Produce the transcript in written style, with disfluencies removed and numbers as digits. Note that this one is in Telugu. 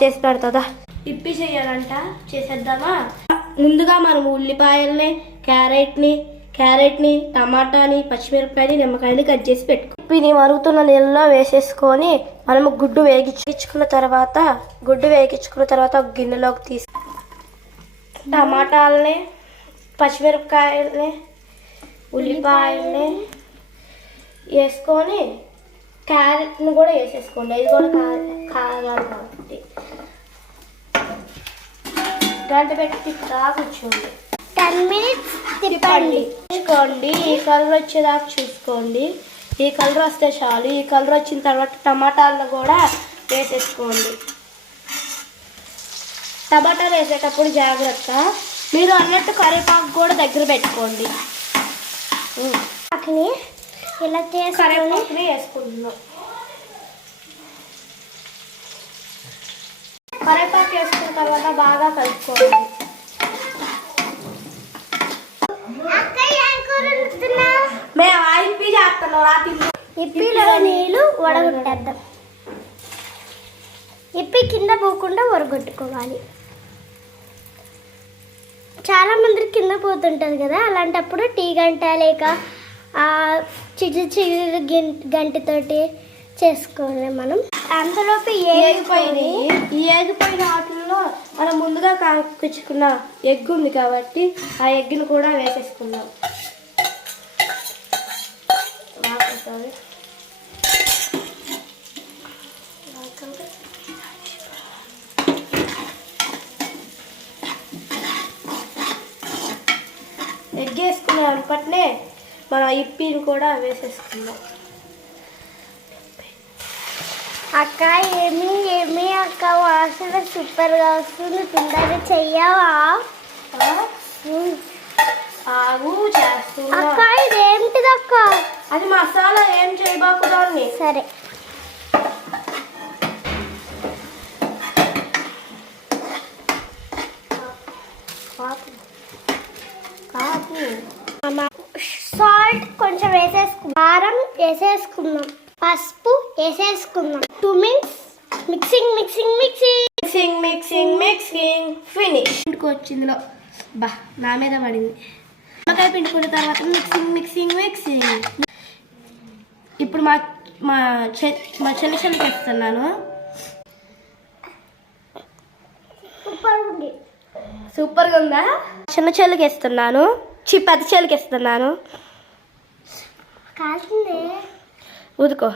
చేసి పెడతా. ఇప్పి చేయాలంట, చేసేద్దామా? ముందుగా మనం ఉల్లిపాయల్ని, క్యారెట్ని, టమాటాని, పచ్చిమిరపకాయని, నిమ్మకాయని కట్ చేసి పెట్టుకో. ఇప్పిని మరుగుతున్న నీళ్ళలో వేసేసుకొని మనము గుడ్డు వేగించుకున్న తర్వాత ఒక గిన్నెలోకి తీసి టమాటాలని, పచ్చిమిరపకాయల్ని, ఉల్లిపాయల్ని వేసుకొని క్యారెట్ని కూడా వేసేసుకోండి. ఇది కూడా కాగాలి కాబట్టి గంట పెట్టి కూర్చోండి. 10 minutes తిప్పండి. ఈ కలర్ వచ్చేదాకా చూసుకోండి. ఈ కలర్ వస్తే చాలు. ఈ కలర్ వచ్చిన తర్వాత టమాటాలను కూడా వేసేసుకోండి. టమాటాలు వేసేటప్పుడు జాగ్రత్త, మీరు అన్నట్టు కరివేపాకు కూడా దగ్గర పెట్టుకోండి. ఇలా కరివేపాకుని వేసుకుంటున్నాం. కరివేపాకు వేసుకున్న తర్వాత బాగా కలుపుకోండి. మేము ఇప్పి చేస్తున్నాం. ఇప్పిలో నీళ్ళు వడగొట్టేద్దాం. ఇప్పి కింద పోకుండా వడగొట్టుకోవాలి. చాలా మందికి కింద పోతుంటుంది కదా, అలాంటప్పుడు టీ గంట లేక చిగురు గంటతోటి చేసుకోవాలి మనం. అంతలోపు ఏగిపోయిన వాటిల్లో మనం ముందుగా కాకుచ్చుకున్న ఎగ్ ఉంది కాబట్టి ఆ ఎగ్ని కూడా వేసేసుకుందాం. ఎగ్ వేసుకునే అనుపట్నే మనం ఇప్పిని కూడా వేసేసుకుందాం. అక్క ఏమి అక్క వాసన సూపర్గా వస్తుంది. తొందరగా చెయ్యవా? ఆగు, చేస్తున్నా. అక్క ఇదేంటిది అక్క? అది మసాలా, ఏం చేయబాకు దాన్ని. సరే. సాల్ట్ కొంచెం వేసేసుకున్నాం, కారం వేసేసుకున్నాం, పసుపు వేసేసుకున్నాం. 2 minutes మిక్సింగ్ ఫినిష్. ఇంటికి బా నా మీద పడింది. నిమ్మకాయ పిండుకున్న తర్వాత మిక్సింగ్. ఇప్పుడు మా చెల్లికి వేస్తున్నాను. సూపర్గా ఉందా? చిన్న చెల్లికి వేస్తున్నాను. పెద్ద చెల్లికి వేస్తున్నాను. కాల్చింది. ఊదుకో.